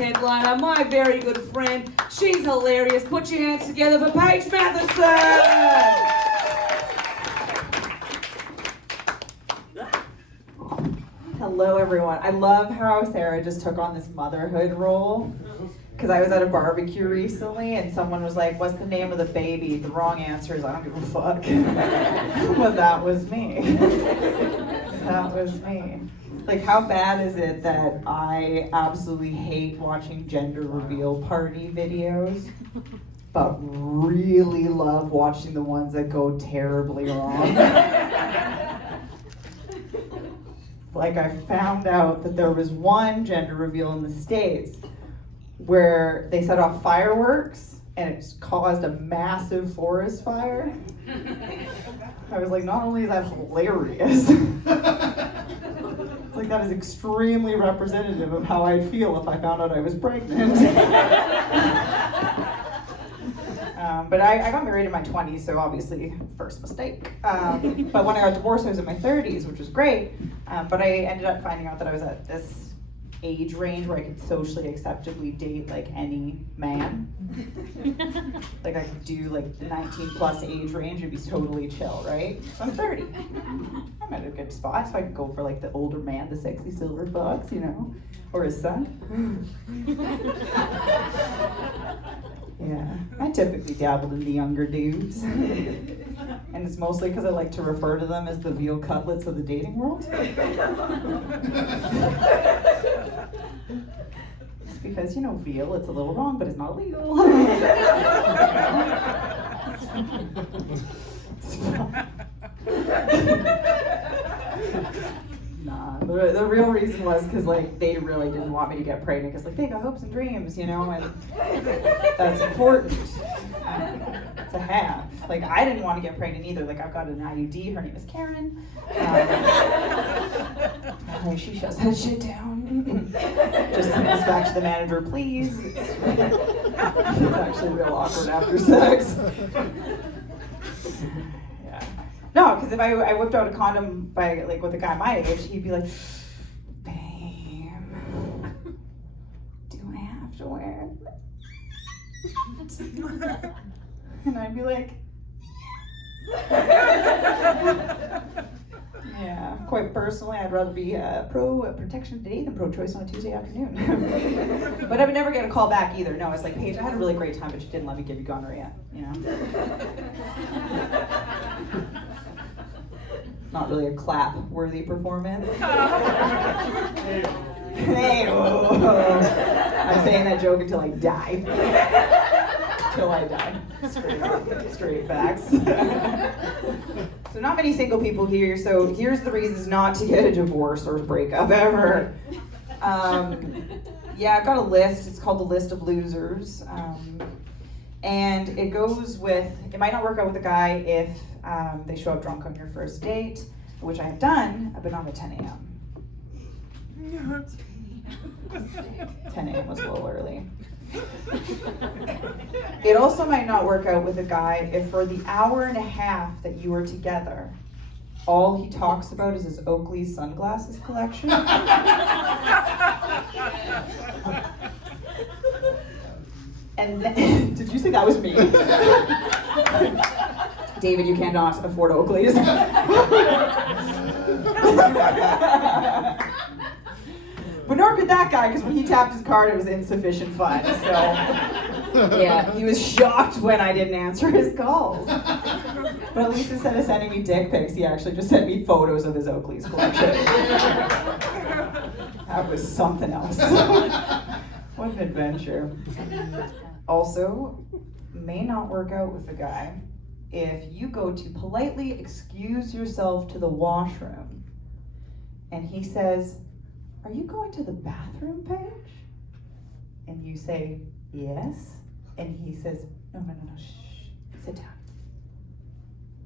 headliner, my very good friend. She's hilarious. Put your hands together for Paige Matheson. Hello, everyone. I love how Sarah just took on this motherhood role. Because I was at a barbecue recently and someone was like, what's the name of the baby? The wrong answer is, I don't give a fuck. Well, that was me. That was me. Like, how bad is it that I absolutely hate watching gender reveal party videos, but really love watching the ones that go terribly wrong? Like, I found out that there was one gender reveal in the States where they set off fireworks and it caused a massive forest fire. I was like, not only is that hilarious, like that is extremely representative of how I'd feel if I found out I was pregnant. But I got married in my 20s, so obviously, first mistake. But when I got divorced, I was in my 30s, which was great. But I ended up finding out that I was at this age range where I could socially acceptably date like any man. Like I could do like the 19 plus age range, it'd be totally chill, right? So I'm 30. I'm at a good spot, so I could go for like the older man, the sexy silver fox, you know, or his son. Yeah, I typically dabbled in the younger dudes. And it's mostly because I like to refer to them as the veal cutlets of the dating world. It's because, you know, veal, it's a little wrong, but it's not illegal. Nah, the real reason was because like they really didn't want me to get pregnant because like they got hopes and dreams, you know, and that's important to have. Like I didn't want to get pregnant either. Like I've got an IUD. Her name is Karen. Like she shuts that shit down. Just send this back to the manager, please. It's actually real awkward after sex. No, because if I whipped out a condom by like with a guy my age, he'd be like, "Babe, do I have to wear it?" And I'd be like, "Yeah." Quite personally, I'd rather be pro protection today than pro-choice on a Tuesday afternoon. But I would never get a call back either. No, it's like, Paige, I had a really great time, but you didn't let me give you gonorrhea, you know. Not really a clap-worthy performance. Hey, I'm saying that joke until I die. Till I die. Straight facts. So not many single people here, so here's the reasons not to get a divorce or breakup ever. Yeah, I've got a list. It's called the list of losers. And it goes with, it might not work out with a guy if they show up drunk on your first date, which I have done, but not at 10 a.m. 10 a.m. was a little early. It also might not work out with a guy if for the hour and a half that you are together, all he talks about is his Oakley sunglasses collection. And then, did you say that was me? David, you cannot afford Oakleys. But nor could that guy, because when he tapped his card, it was insufficient funds. So, yeah, he was shocked when I didn't answer his calls. But at least instead of sending me dick pics, he actually just sent me photos of his Oakley's collection. That was something else. What an adventure. Also, may not work out with a guy if you go to politely excuse yourself to the washroom and he says, "Are you going to the bathroom, Paige?" And you say, "Yes." And he says, No, shh, sit down.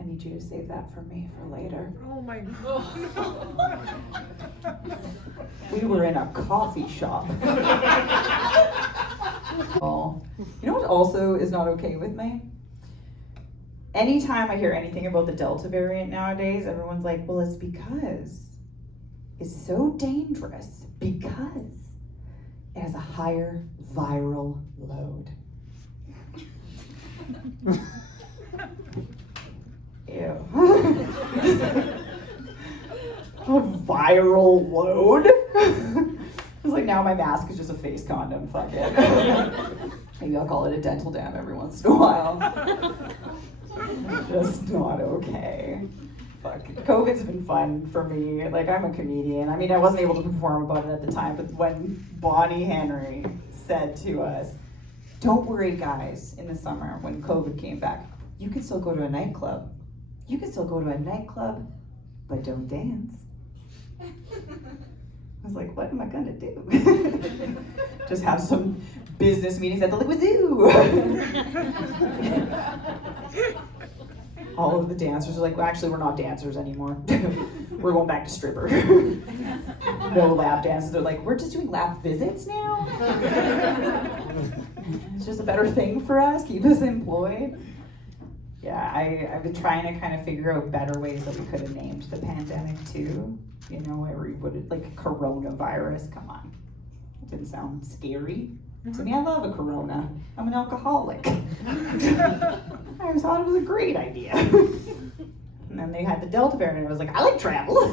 I need you to save that for me for later. Oh my God. We were in a coffee shop. Oh. You know what also is not okay with me? Anytime I hear anything about the Delta variant nowadays, everyone's like, well, it's because it's so dangerous because. it has a higher viral load. Ew. A viral load? It's like, now my mask is just a face condom, fuck it. Maybe I'll call it a dental dam every once in a while. Just not okay. Fuck. COVID's been fun for me. Like, I'm a comedian. I mean, I wasn't able to perform about it at the time, but when Bonnie Henry said to us, don't worry guys, in the summer when COVID came back, you can still go to a nightclub. You can still go to a nightclub, but don't dance. I was like, what am I gonna do? Just have some business meetings at the Liquid Zoo. All of the dancers are like, well, actually, we're not dancers anymore. We're going back to stripper. No lap dances. They're like, we're just doing lap visits now? It's just a better thing for us, keep us employed. Yeah, I've been trying to kind of figure out better ways that we could have named the pandemic too. You know, like coronavirus, come on. It didn't sound scary. To me, I love a Corona. I'm an alcoholic. I always thought it was a great idea. And then they had the Delta variant, and I was like, I like travel.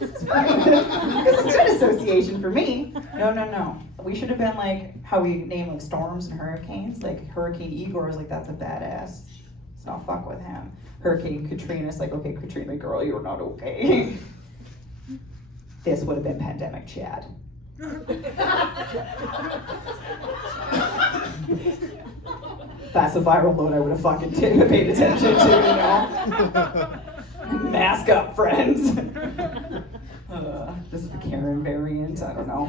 This is good association for me. No. We should have been like how we name like storms and hurricanes. Like Hurricane Igor is like, that's a badass. Let's not fuck with him. Hurricane Katrina's like, okay, Katrina girl, you're not okay. This would have been Pandemic Chad. That's a viral load I would have fucking paid attention to, you know? Mask up, friends. This is the Karen variant, I don't know.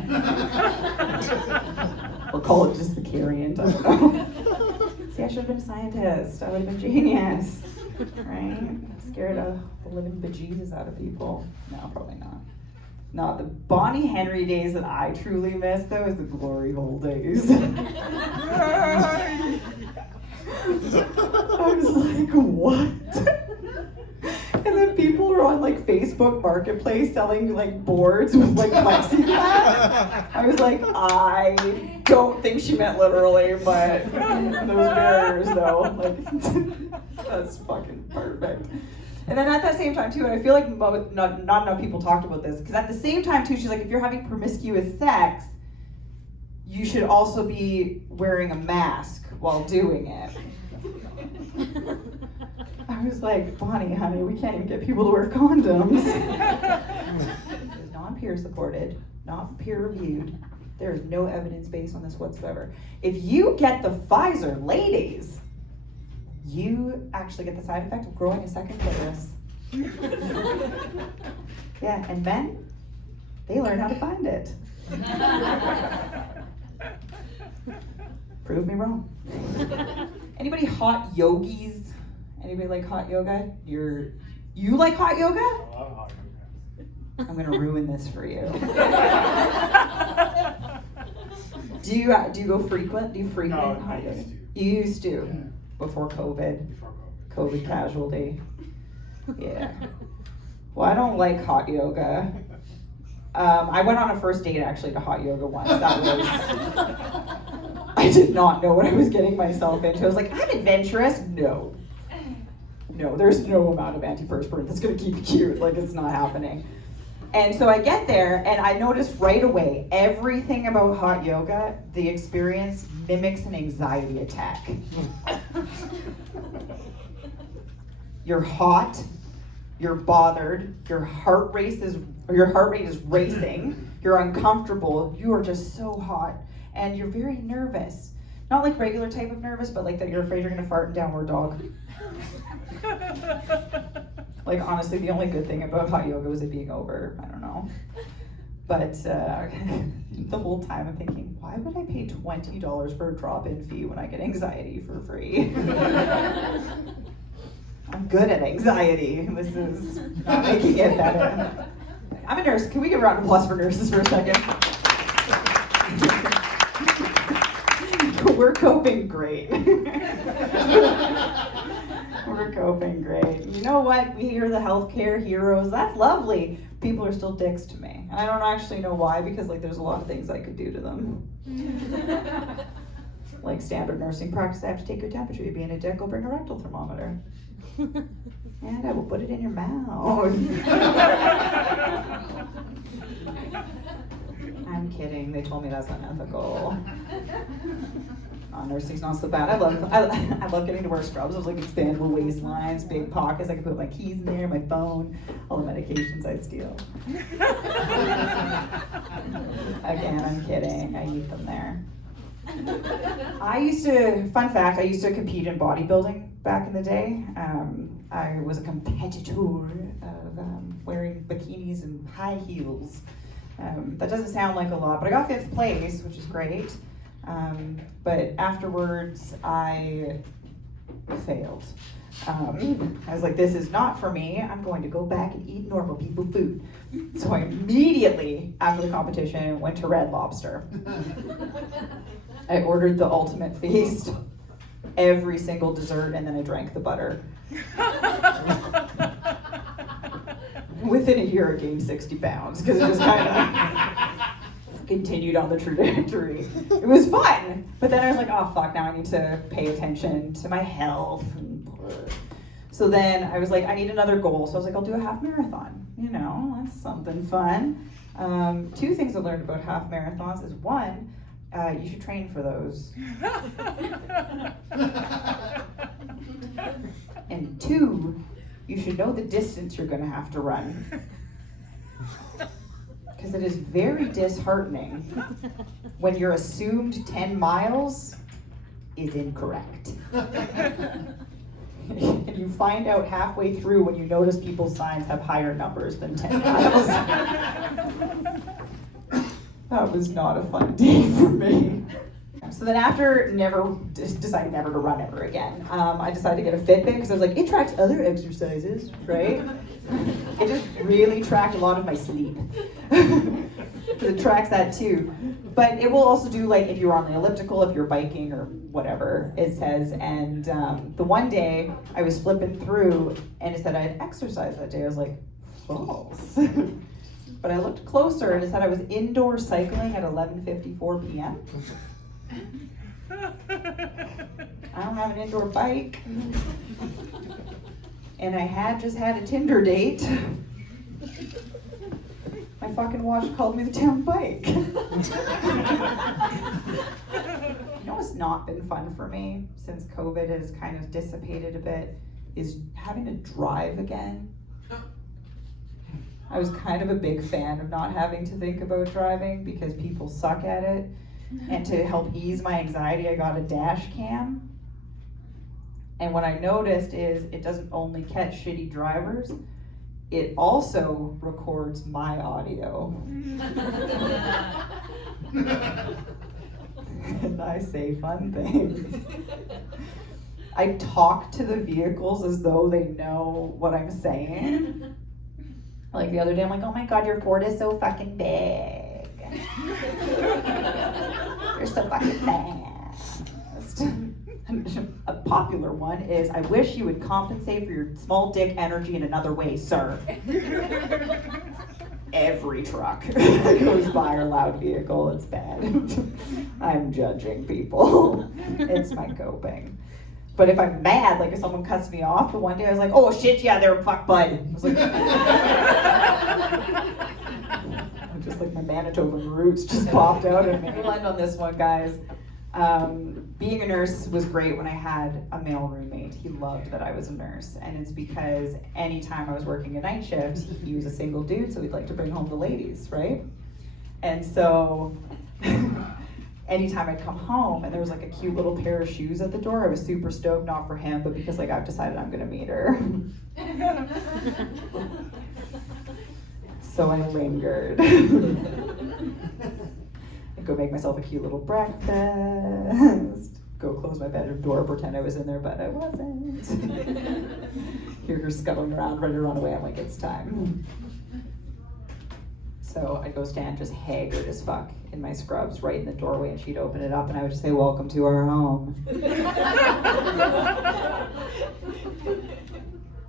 Or call it just the Carriant, I don't know. See, I should have been a scientist. I would have been genius, right? I'm scared of the living bejesus out of people. No, probably not. No, the Bonnie Henry days that I truly miss, though, is the glory hole days. I was like, what? And then people are on like Facebook Marketplace selling like boards with like plexiglass. I was like, I don't think she meant literally, but those barriers though, like, that's fucking perfect. And then at that same time too, and I feel like not enough people talked about this, because at the same time too, she's like, if you're having promiscuous sex, you should also be wearing a mask while doing it. I was like, Bonnie, honey, we can't even get people to wear condoms. It's non-peer supported, not peer reviewed. There is no evidence based on this whatsoever. If you get the Pfizer, ladies, you actually get the side effect of growing a second clitoris. Yeah, and men, they learn how to find it. Prove me wrong. Anybody hot yogis? Anybody like hot yoga? You like hot yoga? I love hot yoga. I'm gonna ruin this for you. Do you go frequent? Do you frequent No, hot I yoga? used to. You used to, Yeah. before COVID. Before COVID casualty. Yeah. Well, I don't like hot yoga. I went on a first date actually to hot yoga once. That was. I did not know what I was getting myself into. I was like, I'm adventurous. No, there's no amount of antiperspirant that's gonna keep you cute. Like, it's not happening. And so I get there, and I noticed right away, everything about hot yoga, the experience mimics an anxiety attack. You're hot, you're bothered, your heart rate is racing, you're uncomfortable, you are just so hot, and you're very nervous. Not like regular type of nervous, but like that you're afraid you're gonna fart in downward dog. Like, honestly, the only good thing about hot yoga was it being over. I don't know. But the whole time I'm thinking, why would I pay $20 for a drop-in fee when I get anxiety for free? I'm good at anxiety. This is not making it better. I'm a nurse. Can we give a round of applause for nurses for a second? We're coping great. We're coping great. You know what? We are the healthcare heroes. That's lovely. people are still dicks to me. And I don't actually know why, because like there's a lot of things I could do to them. Like standard nursing practice, I have to take your temperature. You're being a dick, I'll bring a rectal thermometer. And I will put it in your mouth. I'm kidding, they told me that's unethical. Nursing's not so bad. I love getting to wear scrubs. Those like expandable waistlines, big pockets. I can put my keys in there, my phone, all the medications I steal. Again, I'm kidding. I eat them there. Fun fact, I used to compete in bodybuilding back in the day. I was a competitor of wearing bikinis and high heels. That doesn't sound like a lot, but I got 5th place, which is great. But afterwards, I failed. I was like, this is not for me. I'm going to go back and eat normal people food. So I immediately, after the competition, went to Red Lobster. I ordered the ultimate feast, every single dessert, and then I drank the butter. Within a year, I gained 60 pounds because it just kind of continued on the trajectory. It was fun, but then I was like, oh fuck, now I need to pay attention to my health. So then I was like, I need another goal. So I was like, I'll do a half marathon. You know, that's something fun. 2 things I learned about half marathons is 1, you should train for those. And 2, you should know the distance you're gonna have to run. Because it is very disheartening when your assumed 10 miles is incorrect. And you find out halfway through when you notice people's signs have higher numbers than 10 miles. That was not a fun day for me. So then after deciding never to run ever again, I decided to get a Fitbit because I was like, it tracks other exercises, right? It just really tracked a lot of my sleep. It tracks that too. But it will also do like if you're on the elliptical, if you're biking or whatever, it says. And the one day I was flipping through and it said I had exercised that day. I was like, false. But I looked closer and it said I was indoor cycling at 11:54 p.m. I don't have an indoor bike. And I had just had a Tinder date. My fucking watch called me the town bike. You know what's not been fun for me since COVID has kind of dissipated a bit is having to drive again. I was kind of a big fan of not having to think about driving because people suck at it. And to help ease my anxiety, I got a dash cam. And what I noticed is it doesn't only catch shitty drivers, it also records my audio. And I say fun things. I talk to the vehicles as though they know what I'm saying. Like the other day, I'm like, oh my God, your Ford is so fucking big. You're so fucking fast. A popular one is, I wish you would compensate for your small dick energy in another way, sir. Every truck that goes by or loud vehicle, it's bad. I'm judging people. It's my coping. But if I'm mad, like if someone cuts me off, the one day I was like, oh shit, yeah, they're a fuck bud. I was like, just like my Manitoban roots just popped out of me. We'll end on this one, guys. Being a nurse was great when I had a male roommate. He loved that I was a nurse, and it's because anytime I was working a night shift, he was a single dude, so he'd like to bring home the ladies, right? And so anytime I'd come home and there was like a cute little pair of shoes at the door, I was super stoked, not for him, but because like I've decided I'm gonna meet her. So I lingered. I'd go make myself a cute little breakfast, go close my bedroom door, pretend I was in there, but I wasn't. Hear her scuttling around, ready to run away. I'm like, it's time. So I'd go stand just haggard as fuck in my scrubs right in the doorway, and she'd open it up and I would just say, welcome to our home.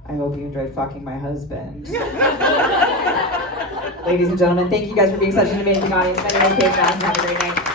I hope you enjoyed fucking my husband. Ladies and gentlemen, thank you guys for being such an amazing audience. My name is Paige Madison. Have a great night.